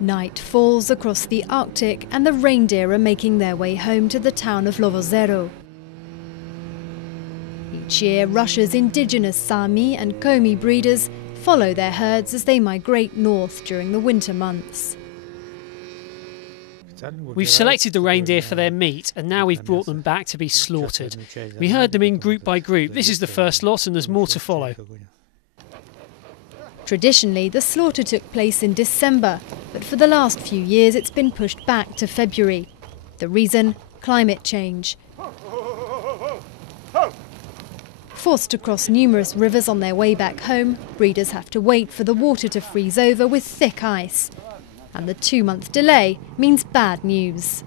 Night falls across the Arctic and the reindeer are making their way home to the town of Lovozero. Each year, Russia's indigenous Saami and Komi breeders follow their herds as they migrate north during the winter months. We've selected the reindeer for their meat and now we've brought them back to be slaughtered. We herd them in group by group. This is the first lot and there's more to follow. Traditionally, the slaughter took place in December, but for the last few years it's been pushed back to February. The reason? Climate change. Forced to cross numerous rivers on their way back home, breeders have to wait for the water to freeze over with thick ice. And the 2-month delay means bad news.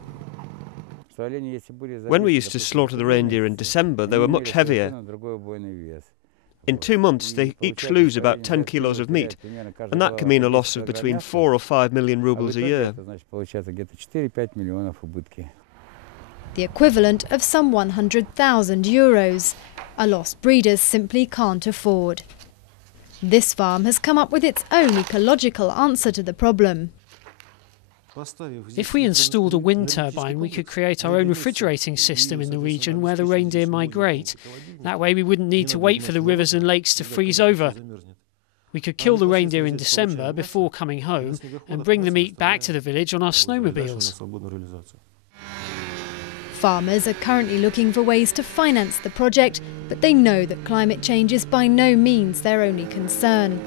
When we used to slaughter the reindeer in December, they were much heavier. In 2 months, they each lose about 10 kilos of meat, and that can mean a loss of between 4 or 5 million rubles a year. The equivalent of some 100,000 euros, a loss breeders simply can't afford. This farm has come up with its own ecological answer to the problem. If we installed a wind turbine, we could create our own refrigerating system in the region where the reindeer migrate. That way we wouldn't need to wait for the rivers and lakes to freeze over. We could kill the reindeer in December before coming home and bring the meat back to the village on our snowmobiles. Farmers are currently looking for ways to finance the project, but they know that climate change is by no means their only concern.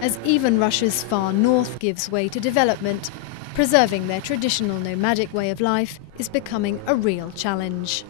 As even Russia's far north gives way to development, preserving their traditional nomadic way of life is becoming a real challenge.